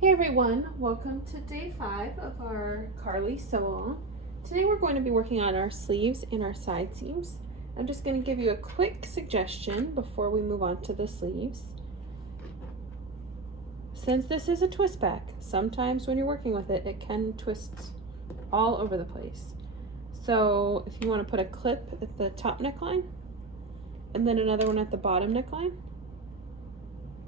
Hey everyone, welcome to day 5 of our Carli Sew-a-long. Today we're going to be working on our sleeves and our side seams. I'm just going to give you a quick suggestion before we move on to the sleeves. Since this is a twist back, sometimes when you're working with it, it can twist all over the place. So if you want to put a clip at the top neckline and then another one at the bottom neckline,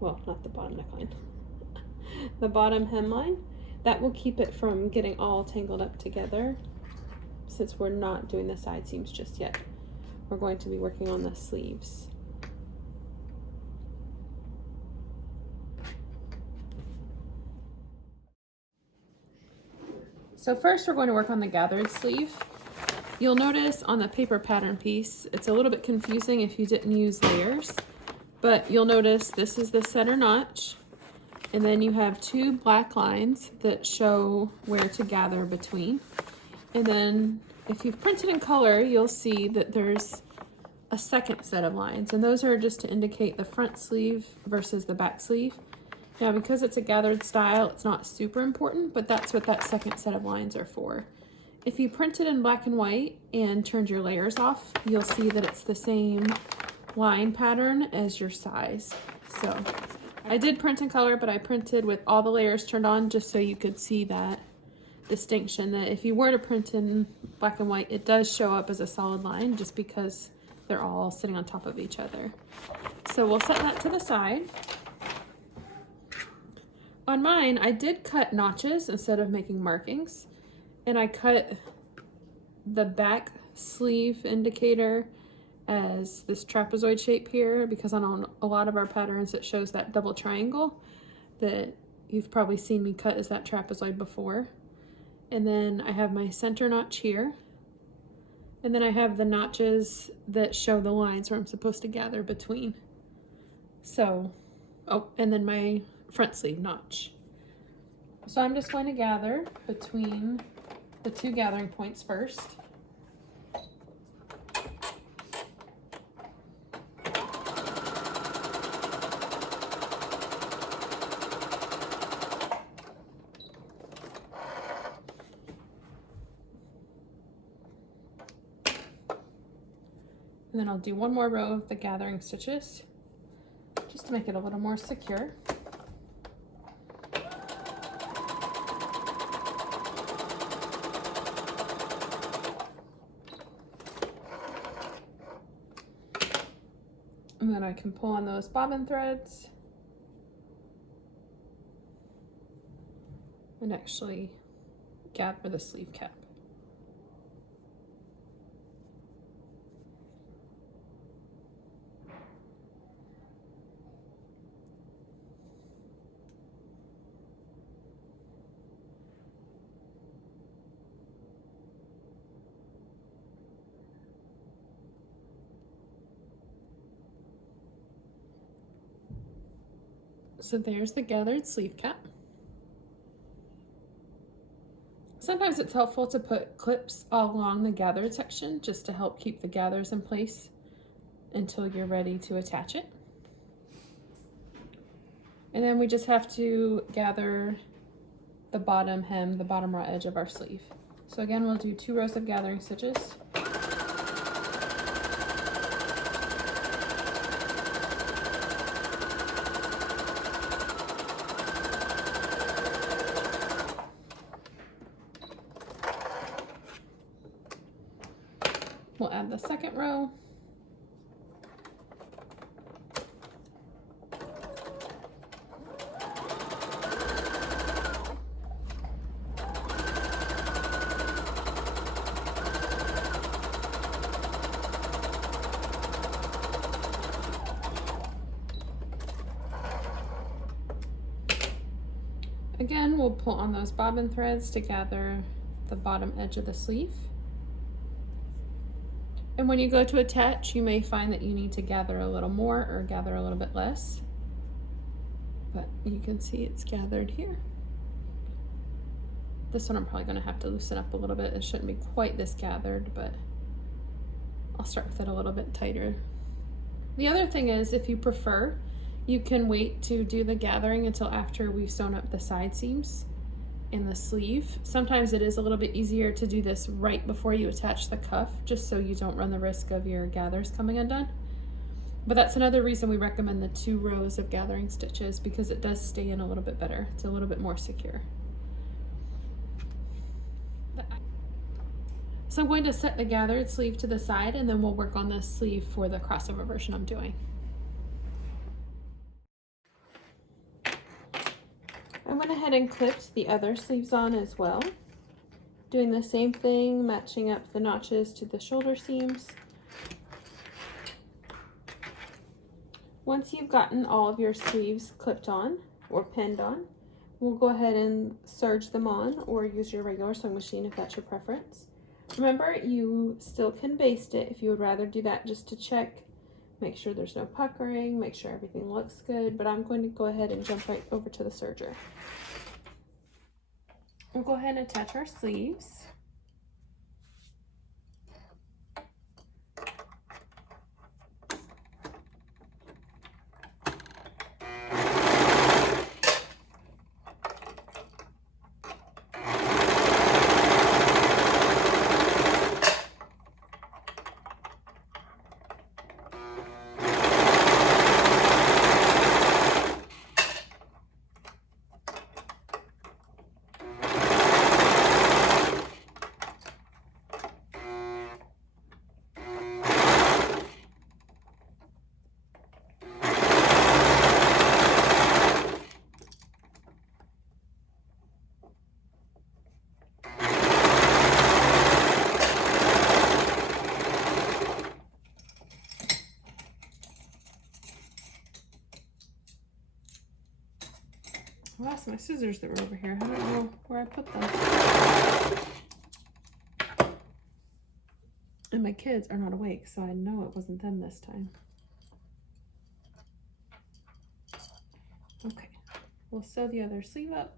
well, not the bottom neckline, the bottom hemline, that will keep it from getting all tangled up together. Since we're not doing the side seams just yet, we're going to be working on the sleeves. So first we're going to work on the gathered sleeve. You'll notice on the paper pattern piece, it's a little bit confusing if you didn't use layers, but you'll notice this is the center notch. And then you have 2 black lines that show where to gather between. And then if you've printed in color, you'll see that there's a second set of lines. And those are just to indicate the front sleeve versus the back sleeve. Now, because it's a gathered style, it's not super important, but that's what that second set of lines are for. If you printed in black and white and turned your layers off, you'll see that it's the same line pattern as your size. So I did print in color, but I printed with all the layers turned on just so you could see that distinction, that if you were to print in black and white, it does show up as a solid line just because they're all sitting on top of each other. So we'll set that to the side. On mine, I did cut notches instead of making markings, and I cut the back sleeve indicator as this trapezoid shape here, because on a lot of our patterns it shows that double triangle that you've probably seen me cut as that trapezoid before. And then I have my center notch here, and then I have the notches that show the lines where I'm supposed to gather between. So, oh, and then my front sleeve notch. So I'm just going to gather between the 2 gathering points first. And then I'll do 1 more row of the gathering stitches just to make it a little more secure. And then I can pull on those bobbin threads and actually gather the sleeve cap. So there's the gathered sleeve cap. Sometimes it's helpful to put clips all along the gathered section just to help keep the gathers in place until you're ready to attach it. And then we just have to gather the bottom hem, the bottom raw edge of our sleeve. So again, we'll do 2 rows of gathering stitches. We'll add the second row. Again, we'll pull on those bobbin threads to gather the bottom edge of the sleeve. And when you go to attach, you may find that you need to gather a little more or gather a little bit less. But you can see it's gathered here. This one I'm probably going to have to loosen up a little bit. It shouldn't be quite this gathered, but I'll start with it a little bit tighter. The other thing is, if you prefer, You can wait to do the gathering until after we've sewn up the side seams in the sleeve. Sometimes it is a little bit easier to do this right before you attach the cuff, just so you don't run the risk of your gathers coming undone. But that's another reason we recommend the 2 rows of gathering stitches, because it does stay in a little bit better. It's a little bit more secure. So I'm going to set the gathered sleeve to the side, and then we'll work on the sleeve for the crossover version I'm doing. I went ahead and clipped the other sleeves on as well, doing the same thing, matching up the notches to the shoulder seams. Once you've gotten all of your sleeves clipped on or pinned on, we'll go ahead and serge them on, or use your regular sewing machine if that's your preference. Remember, you still can baste it if you would rather do that, just to check, make sure there's no puckering, make sure everything looks good, but I'm going to go ahead and jump right over to the serger. We'll go ahead and attach our sleeves. I lost my scissors that were over here. I don't know where I put them. And my kids are not awake, so I know it wasn't them this time. Okay, we'll sew the other sleeve up.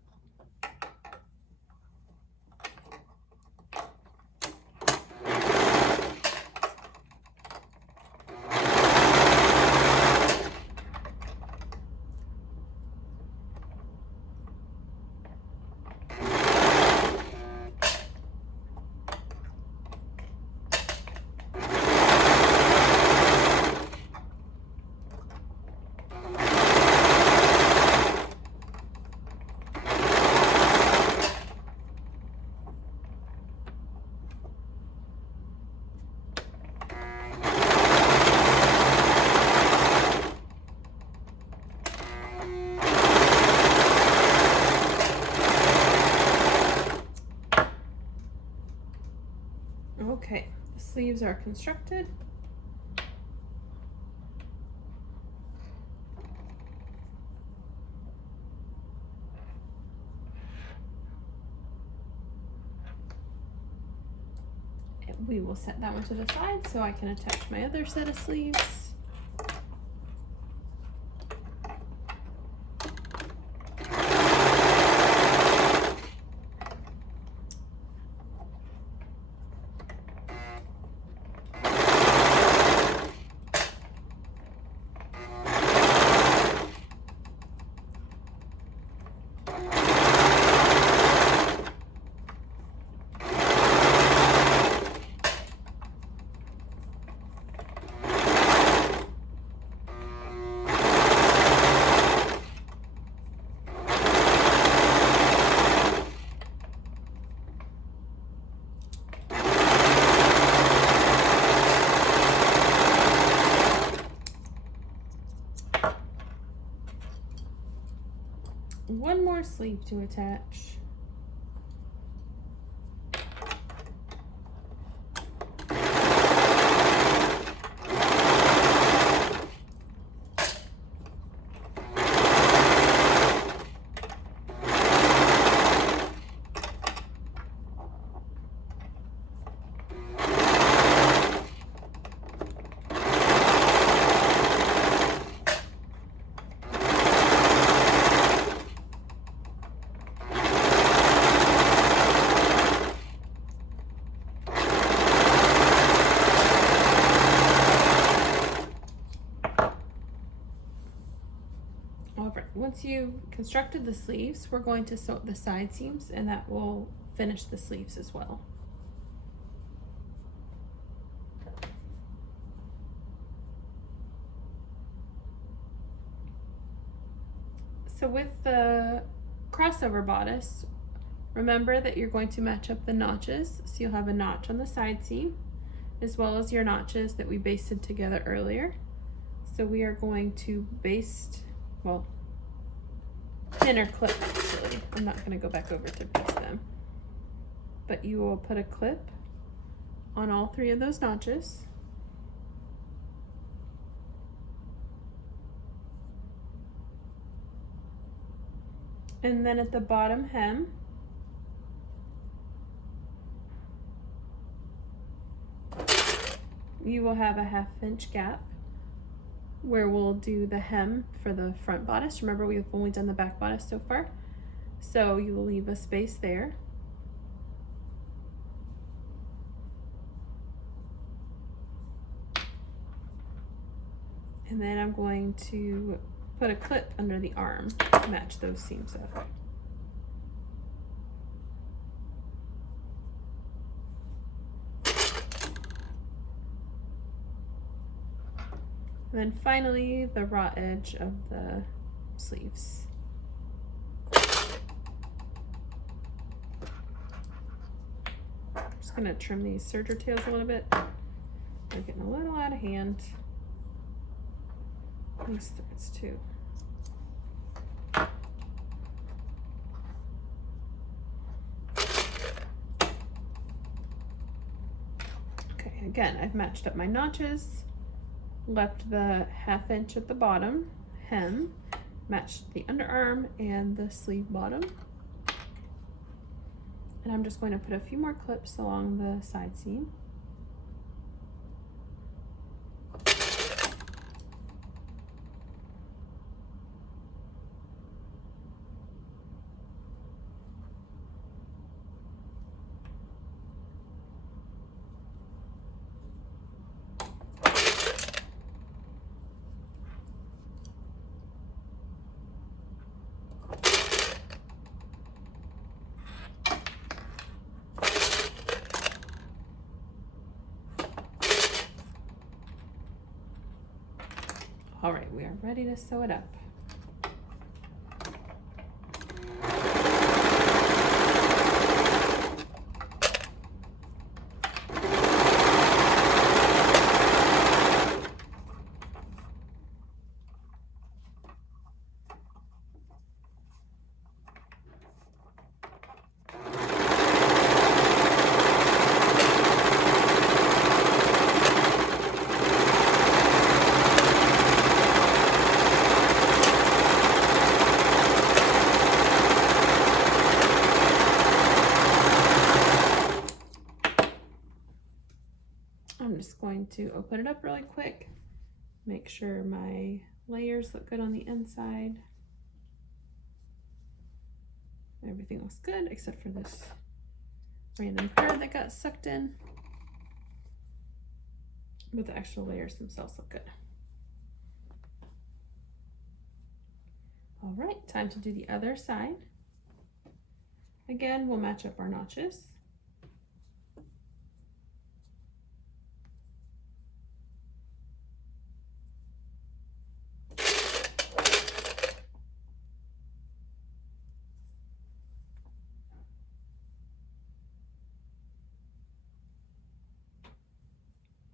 Okay, the sleeves are constructed. We will set that one to the side so I can attach my other set of sleeves. One more sleeve to attach. Once you've constructed the sleeves, we're going to sew the side seams, and that will finish the sleeves as well. So with the crossover bodice, remember that you're going to match up the notches. So you'll have a notch on the side seam, as well as your notches that we basted together earlier. So we are going to baste, well, pin or clip actually. I'm not going to go back over to baste them. But you will put a clip on all 3 of those notches. And then at the bottom hem, you will have a 1/2 inch gap where we'll do the hem for the front bodice. Remember, we've only done the back bodice so far. So you will leave a space there. And then I'm going to put a clip under the arm to match those seams up. And then finally, the raw edge of the sleeves. I'm just gonna trim these serger tails a little bit. They're getting a little out of hand. These threads too. Okay, again, I've matched up my notches, left the 1/2 inch at the bottom hem, matched the underarm and the sleeve bottom. And I'm just going to put a few more clips along the side seam. All right, we are ready to sew it up. I'm just going to open it up really quick, make sure my layers look good on the inside. Everything looks good except for this random thread that got sucked in. But the actual layers themselves look good. All right, time to do the other side. Again, we'll match up our notches.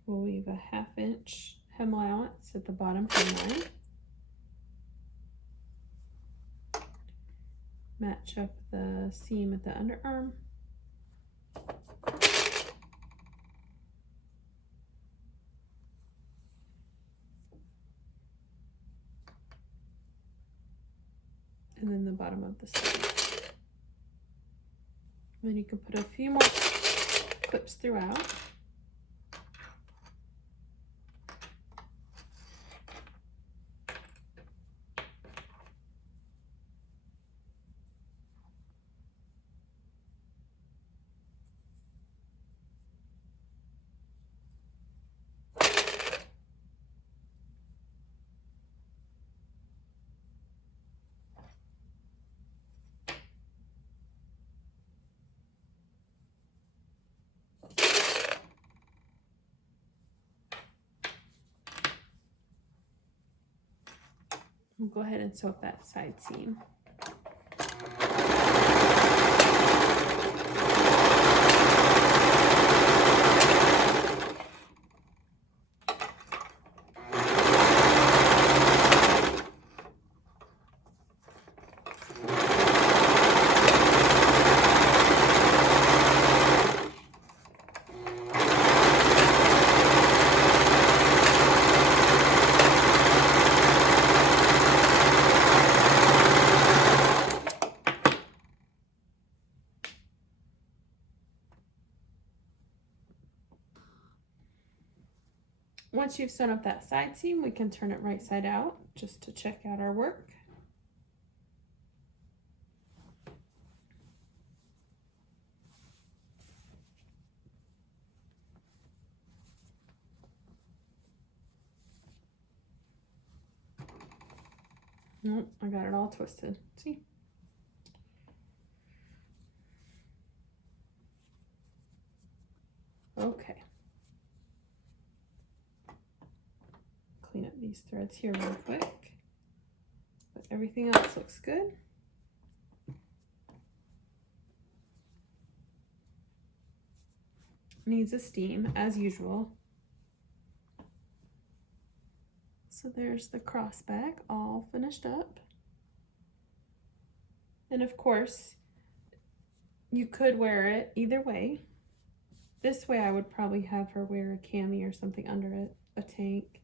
We'll leave a 1/2 inch hem allowance at the bottom hemline. Match up the seam at the underarm. And then the bottom of the sleeve. And then you can put a few more clips throughout. We'll go ahead and sew up that side seam. Once you've sewn up that side seam, we can turn it right side out just to check out our work. Nope, I got it all twisted. See? Okay. Clean up these threads here real quick. But everything else looks good. Needs a steam as usual. So there's the cross back all finished up. And of course, you could wear it either way. This way I would probably have her wear a cami or something under it, a tank.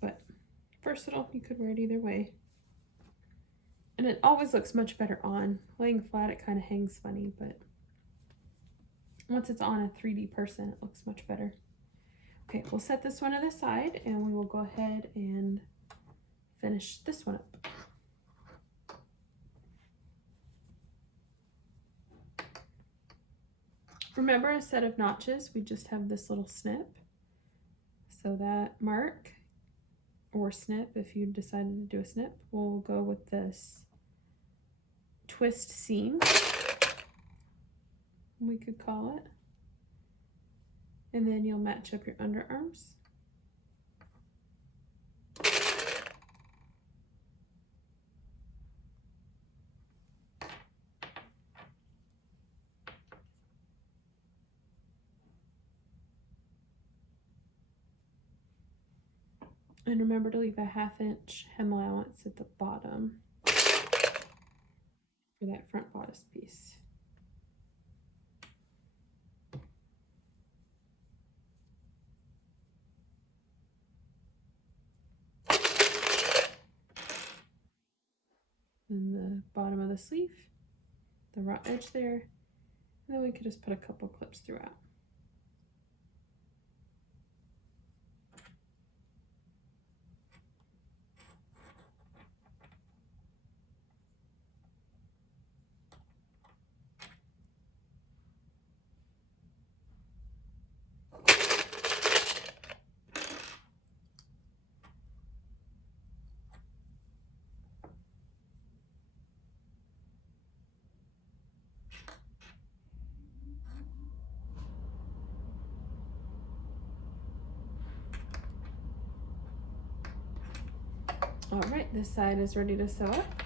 But versatile, you could wear it either way. And it always looks much better on. Laying flat, it kind of hangs funny, but once it's on a 3D person, it looks much better. Okay, we'll set this one to the side and we will go ahead and finish this one up. Remember, instead of notches, we just have this little snip. So that mark, or snip, if you decided to do a snip, we'll go with this twist seam, we could call it. And then you'll match up your underarms. And remember to leave a 1/2 inch hem allowance at the bottom for that front bodice piece. And the bottom of the sleeve, the raw edge there, and then we could just put a couple clips throughout. All right, this side is ready to sew up.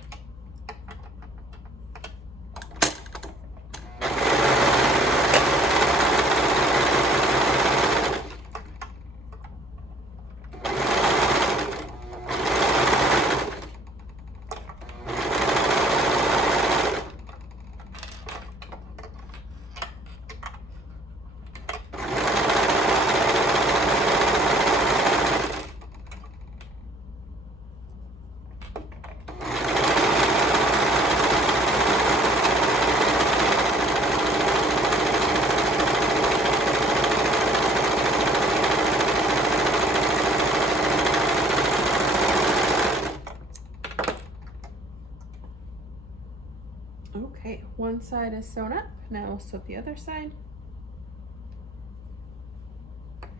Okay, one side is sewn up. Now we'll sew the other side.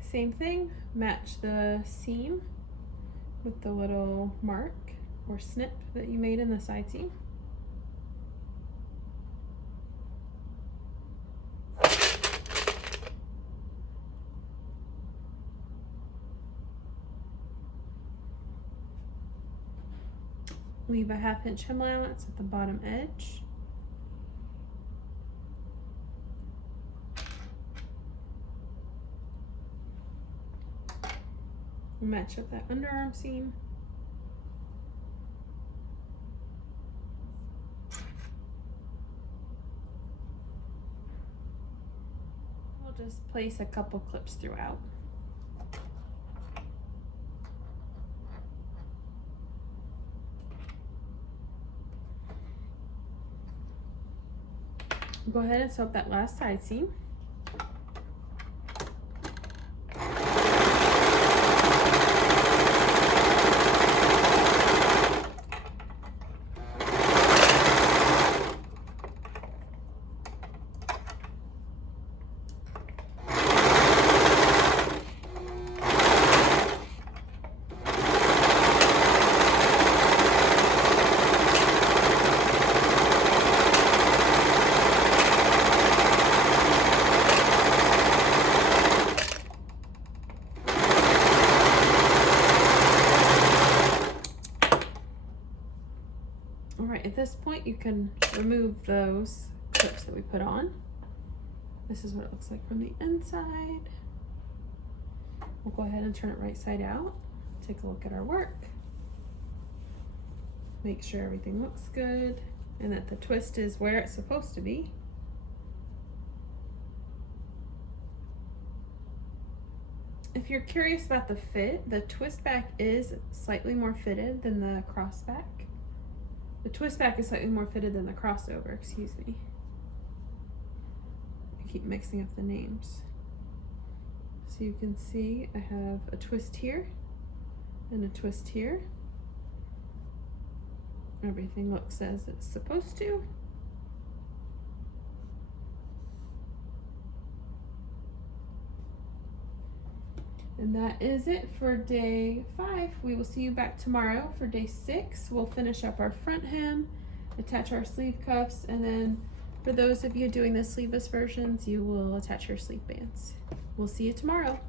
Same thing, match the seam with the little mark or snip that you made in the side seam. Leave a 1/2 inch hem allowance at the bottom edge. Match up that underarm seam. We'll just place a couple clips throughout. Go ahead and sew up that last side seam. All right, at this point you can remove those clips that we put on. This is what it looks like from the inside. We'll go ahead and turn it right side out. Take a look at our work. Make sure everything looks good and that the twist is where it's supposed to be. If you're curious about the fit, the twist back is slightly more fitted than the cross back. The twist back is slightly more fitted than the crossover, excuse me. I keep mixing up the names. So you can see I have a twist here and a twist here. Everything looks as it's supposed to. And that is it for day 5. We will see you back tomorrow for day 6. We'll finish up our front hem, attach our sleeve cuffs, and then for those of you doing the sleeveless versions, you will attach your sleeve bands. We'll see you tomorrow.